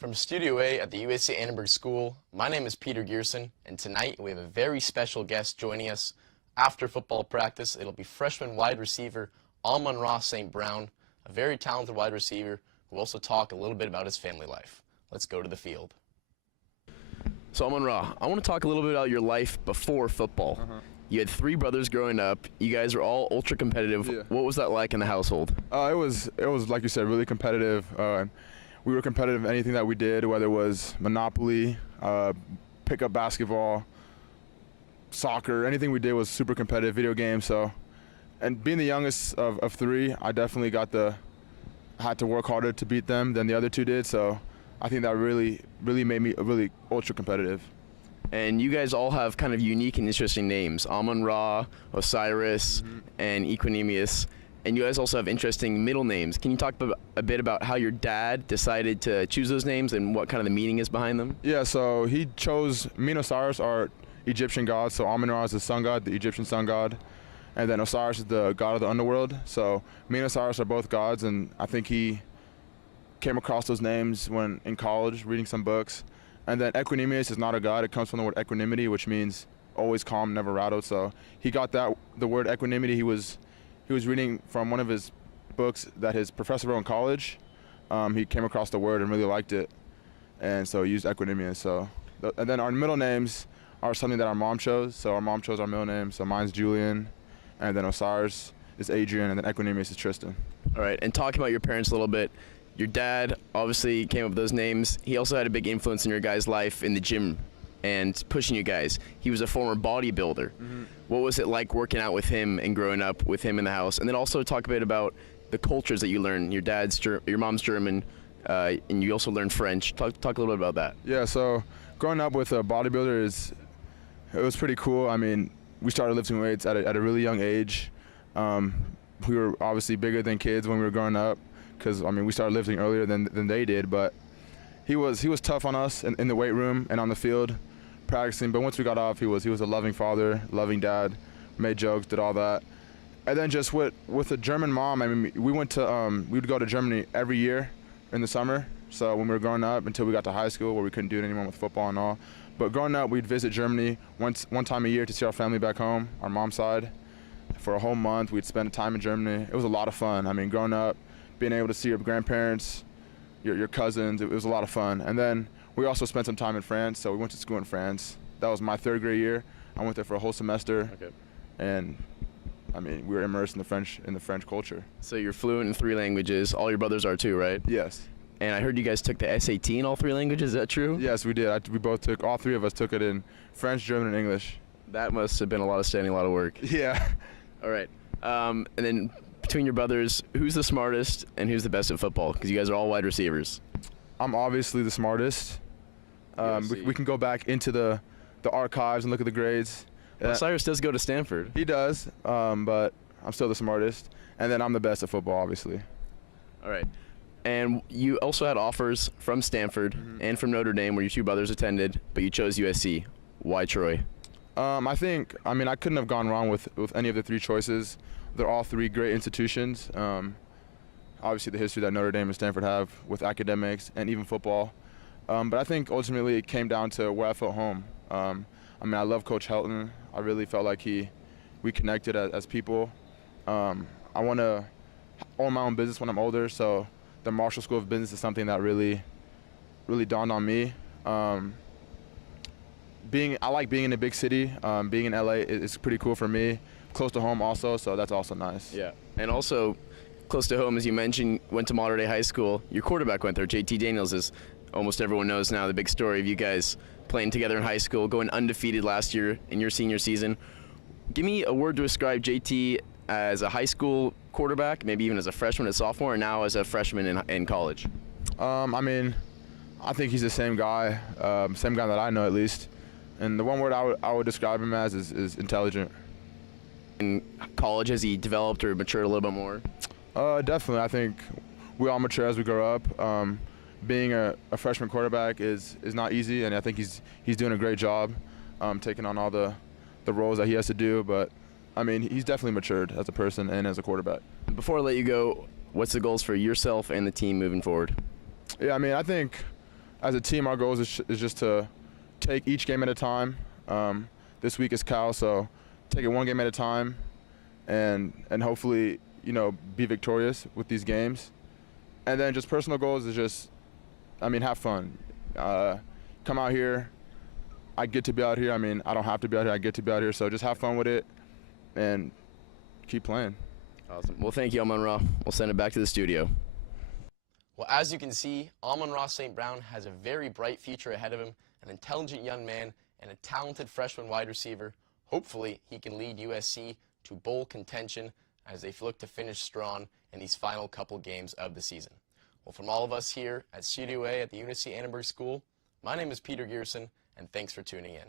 From Studio A at the USC Annenberg School, my name is Peter Ghersen, and tonight we have a very special guest joining us after football practice. It'll be freshman wide receiver Amon-Ra St. Brown, a very talented wide receiver who will also talk a little bit about his family life. Let's go to the field. So Amon-Ra, I want to talk a little bit about your life before football. You had three brothers growing up. You guys were all ultra competitive. Yeah. What was that like in the household? It was like you said, really competitive. We were competitive in anything that we did, whether it was Monopoly, pickup basketball, soccer. Anything we did was super competitive. Video games. So, and being the youngest of three, I definitely had to work harder to beat them than the other two did. So, I think that really made me really ultra competitive. And you guys all have kind of unique and interesting names: Amon-Ra, Osiris, and Equanimous. And you guys also have interesting middle names. Can you talk a bit about how your dad decided to choose those names and what kind of the meaning is behind them? Yeah, so he chose, me and Osiris are Egyptian gods. So Amon-Ra is the sun god, the Egyptian sun god. And then Osiris is the god of the underworld. So me and Osiris are both gods, and I think he came across those names when in college, reading some books. And then Equanimous is not a god. It comes from the word equanimity, which means always calm, never rattled. So he got the word equanimity. He was reading from one of his books that his professor wrote in college. He came across the word and really liked it, and so he used Equanimous. So, and then our middle names are something that our mom chose. So our mom chose our middle name. So mine's Julian, and then Osiris is Adrian, and then Equanimous is Tristan. All right, and talking about your parents a little bit, your dad obviously came up with those names. He also had a big influence in your guys' life in the gym and pushing you guys. He was a former bodybuilder. What was it like working out with him and growing up with him in the house? And then also talk a bit about the cultures that you learned. Your mom's German, and you also learned French. Talk a little bit about that. Yeah, so growing up with a bodybuilder it was pretty cool. I mean, we started lifting weights at a really young age. We were obviously bigger than kids when we were growing up, because I mean we started lifting earlier than they did. But he was tough on us in the weight room and on the field, practicing. But once we got off, he was a loving father, loving dad, made jokes, did all that. And then just with a German mom, I mean, we would go to Germany every year in the summer. So when we were growing up, until we got to high school where we couldn't do it anymore with football and all. But growing up, we'd visit Germany one time a year to see our family back home, our mom's side. For a whole month, we'd spend time in Germany. It was a lot of fun. I mean, growing up, being able to see your grandparents, your cousins, it was a lot of fun. And then we also spent some time in France, so we went to school in France. That was my third grade year. I went there for a whole semester. Okay. And I mean, we were immersed in the French culture. So you're fluent in 3 languages. All your brothers are too, right? Yes. And I heard you guys took the SAT in all 3 languages. Is that true? Yes, we did. All 3 of us took it in French, German, and English. That must have been a lot of studying, a lot of work. Yeah. All right. And then between your brothers, who's the smartest and who's the best at football? Because you guys are all wide receivers. I'm obviously the smartest. We can go back into the archives and look at the grades. Cyrus does go to Stanford. He does, but I'm still the smartest. And then I'm the best at football, obviously. All right. And you also had offers from Stanford and from Notre Dame, where your 2 brothers attended, but you chose USC. Why Troy? I couldn't have gone wrong with any of the 3 choices. They're all 3 great institutions. Obviously, the history that Notre Dame and Stanford have with academics and even football. But I think ultimately it came down to where I felt home. I love Coach Helton. I really felt like we connected as people. I want to own my own business when I'm older, so the Marshall School of Business is something that really dawned on me. I like being in a big city. Being in LA is pretty cool for me. Close to home also, so that's also nice. Yeah, and also close to home, as you mentioned, went to Mater Dei High School. Your quarterback went there. JT Daniels is, almost everyone knows now, the big story of you guys playing together in high school, going undefeated last year in your senior season. Give me a word to describe JT as a high school quarterback, maybe even as a freshman, a sophomore, and now as a freshman in college. I think he's the same guy that I know at least. And the one word I would describe him as is intelligent. In college, has he developed or matured a little bit more? Definitely. I think we all mature as we grow up. Being a freshman quarterback is not easy, and I think he's doing a great job taking on all the roles that he has to do. But I mean, he's definitely matured as a person and as a quarterback. Before I let you go, what's the goals for yourself and the team moving forward? Yeah, I mean, I think as a team, our goal is just to take each game at a time. This week is Cal, so take it one game at a time, and hopefully, be victorious with these games. And then just personal goals is just, have fun. Come out here. I get to be out here. I don't have to be out here. I get to be out here. So just have fun with it and keep playing. Awesome. Well, thank you, Amon-Ra. We'll send it back to the studio. Well, as you can see, Amon-Ra St. Brown has a very bright future ahead of him, an intelligent young man, and a talented freshman wide receiver. Hopefully, he can lead USC to bowl contention as they look to finish strong in these final couple games of the season. Well, from all of us here at Studio A at the USC Annenberg School, my name is Peter Ghersen, and thanks for tuning in.